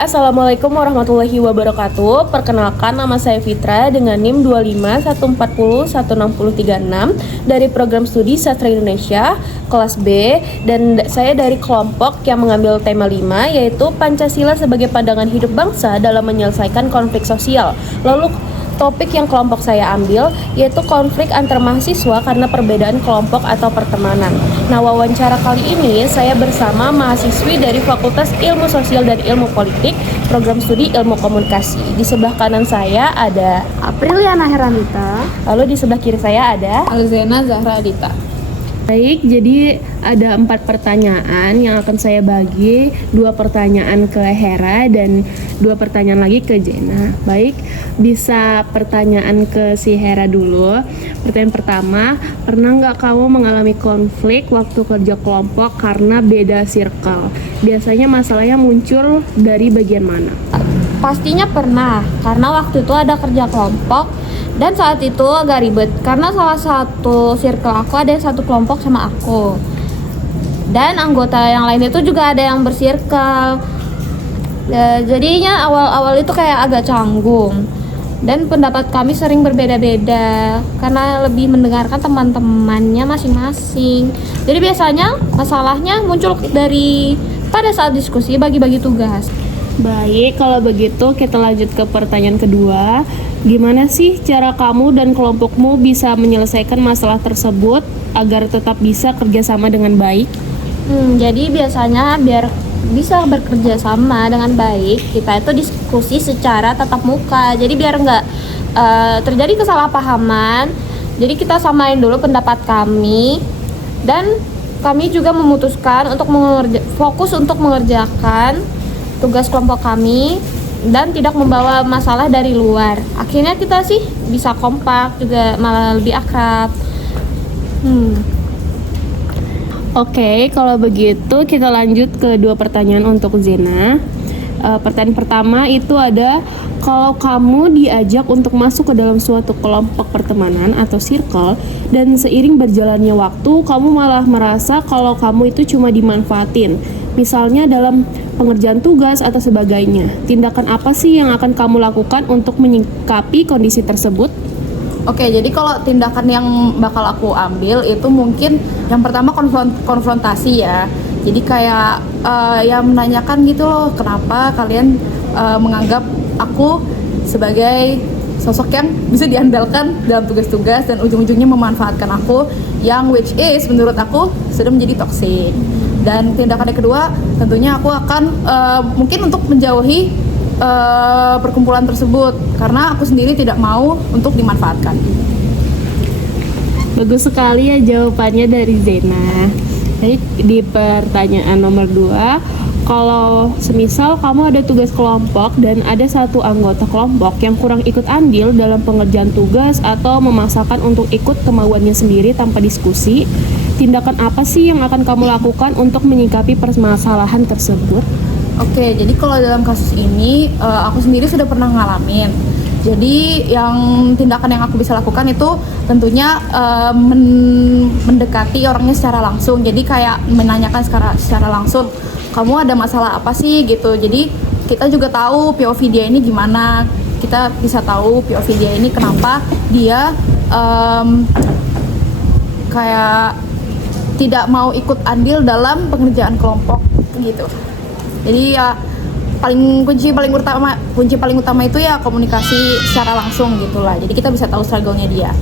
Assalamualaikum warahmatullahi wabarakatuh. Perkenalkan, nama saya Fitra dengan NIM 2514016036 dari Program Studi Sastra Indonesia kelas B, dan saya dari kelompok yang mengambil tema 5, yaitu Pancasila sebagai pandangan hidup bangsa dalam menyelesaikan konflik sosial. Lalu topik yang kelompok saya ambil yaitu konflik antar mahasiswa karena perbedaan kelompok atau pertemanan. Nah, wawancara kali ini saya bersama mahasiswi dari Fakultas Ilmu Sosial dan Ilmu Politik, Program Studi Ilmu Komunikasi. Di sebelah kanan saya ada Apriliana Heranita. lalu di sebelah kiri saya ada Alzena Zahra Adita. Baik, jadi ada 4 pertanyaan yang akan saya bagi, 2 pertanyaan ke Hera dan 2 pertanyaan lagi ke Jena. Baik, bisa pertanyaan ke si Hera dulu. Pertanyaan pertama, pernah nggak kamu mengalami konflik waktu kerja kelompok karena beda circle? Biasanya masalahnya muncul dari bagian mana? Pastinya pernah, karena waktu itu ada kerja kelompok dan saat itu agak ribet karena salah satu circle aku ada yang satu kelompok sama aku. Dan anggota yang lain itu juga ada yang bersirkel. Jadinya awal-awal itu kayak agak canggung. Dan pendapat kami sering berbeda-beda karena lebih mendengarkan teman-temannya masing-masing. Jadi biasanya masalahnya muncul dari pada saat diskusi bagi-bagi tugas. Baik, kalau begitu kita lanjut ke pertanyaan kedua. Gimana sih cara kamu dan kelompokmu bisa menyelesaikan masalah tersebut agar tetap bisa kerjasama dengan baik? Jadi biasanya biar bisa bekerja sama dengan baik, kita itu diskusi secara tatap muka. Jadi biar nggak terjadi kesalahpahaman, jadi kita samain dulu pendapat kami dan kami juga memutuskan untuk fokus untuk mengerjakan tugas kelompok kami dan tidak membawa masalah dari luar. Akhirnya kita sih bisa kompak, juga malah lebih akrab. Oke, kalau begitu kita lanjut ke 2 pertanyaan untuk Zena. Pertanyaan pertama itu ada, kalau kamu diajak untuk masuk ke dalam suatu kelompok pertemanan atau circle dan seiring berjalannya waktu kamu malah merasa kalau kamu itu cuma dimanfaatin, misalnya dalam pengerjaan tugas atau sebagainya, tindakan apa sih yang akan kamu lakukan untuk menyikapi kondisi tersebut? Oke, jadi kalau tindakan yang bakal aku ambil itu mungkin yang pertama konfrontasi ya. Jadi kayak ya menanyakan gitu loh, kenapa kalian menganggap aku sebagai sosok yang bisa diandalkan dalam tugas-tugas dan ujung-ujungnya memanfaatkan aku, yang which is menurut aku sudah menjadi toksik. Dan tindakan yang kedua tentunya aku akan mungkin untuk menjauhi perkumpulan tersebut karena aku sendiri tidak mau untuk dimanfaatkan. Bagus sekali ya jawabannya dari Zena. Baik, di pertanyaan nomor 2, kalau semisal kamu ada tugas kelompok dan ada satu anggota kelompok yang kurang ikut andil dalam pengerjaan tugas atau memaksakan untuk ikut kemauannya sendiri tanpa diskusi, tindakan apa sih yang akan kamu lakukan untuk menyikapi permasalahan tersebut? Oke, jadi kalau dalam kasus ini aku sendiri sudah pernah ngalamin. Jadi yang tindakan yang aku bisa lakukan itu tentunya mendekati orangnya secara langsung. Jadi kayak menanyakan secara langsung, kamu ada masalah apa sih gitu. Jadi kita juga tahu POV dia ini gimana. Kita bisa tahu POV dia ini kenapa dia kayak tidak mau ikut andil dalam pengerjaan kelompok gitu. Jadi ya kunci paling utama itu ya komunikasi secara langsung gitulah. Jadi kita bisa tahu struggle-nya dia.